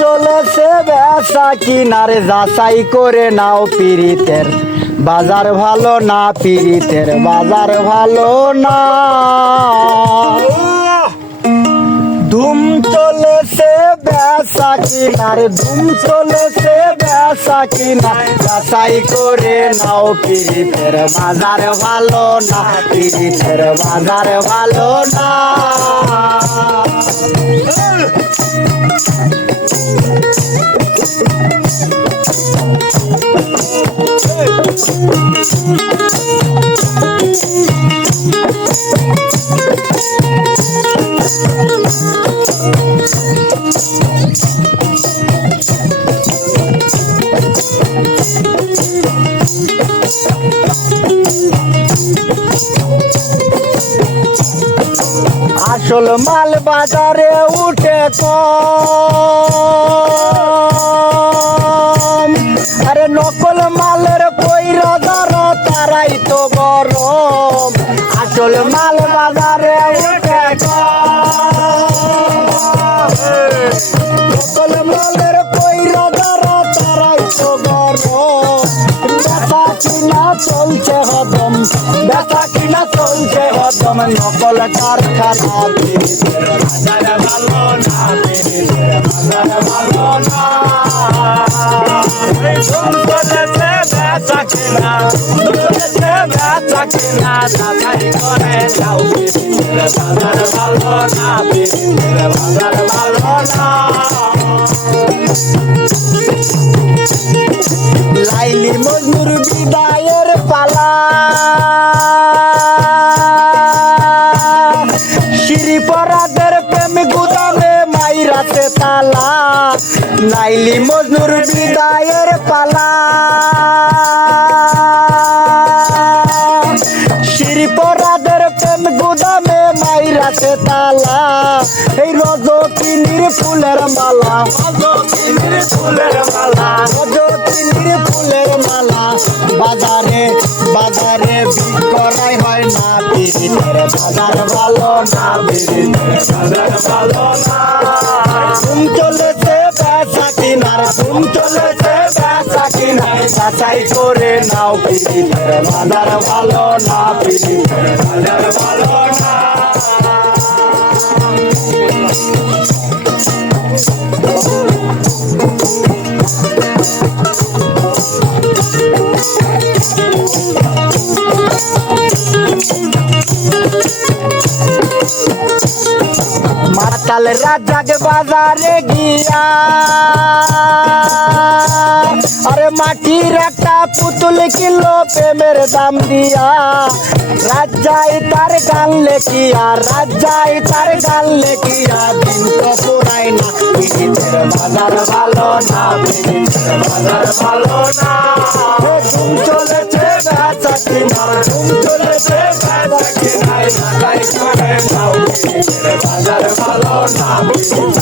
চলেছে বেচা কিনারে যাচাই করে নাও পীড়িতের বাজার ভালো না, পীড়িতের বাজার ভালো না। ধুম চলেছে বেচা কিনার, ধুম চলেছে বেচা কিনার যাচাই করে নাও পীড়িতের বাজার ভালো না, পীড়িতের বাজার ভালো না। আসল মাল বাজারে উঠে কম, আরে নকল মালের পয়রা যারা তারাই তো গরম। আসল মাল বাজারে উঠে কম, নকল মালের পয়রা যারা তারাই তো গরম। বেচা কিনা চলছে হদম, বেচা কিনা চলছে হদম, নকল কারখানা পীড়িতের বাজার ভালো না, পীড়িতের বাজার ভালো না। ধুম চলেছে বেচা কিনা, চলেছে বেচা কিনা যাচাই করে নাও পীড়িতের বাজার ভালো না, পীড়িতের বাজার ভালো না। লাইলি মজনুর বিদায়ের পালা, শিরিপরাদের প্রেম গুদামে মাইরাতে তালা। লাইলি মজনুর বিদায়ের পালা, শিরিপরাদের প্রেম গুদামে মাইরাতে তালা। এই রজকিনীর ফুলের মালা, রজকিনীর ফুলের মালা, রজকিনীর ফুলের মালা বাজারে বাজারে বিক্রয় হয় না, পীড়িতের বাজার ভালো না, পীড়িতের বাজার ভালো না। ধুম চলেছে বেচা কিনার, ধুম চলেছে বেচা কিনার যাচাই করে নাও পীড়িতের বাজার ভালো না, পীড়িতের বাজার ভালো না। মাতাল রাজাক বাজারে গিয়া, আরে মাটির একটা পুতুল কিনলো প্রেমের দাম দিয়া। রাজাই তার গান লেখিয়া, রাজাই তার গান লেখিয়া দিন তো পুরাই না, পীড়িতের বাজার ভালো না, পীড়িতের বাজার ভালো না। ধুম চলেছে বেচা কিনার, ধুম চলেছে বেচা কিনার যাচাই করে নাও পীড়িতের বাজার ভালো না, পীড়িতের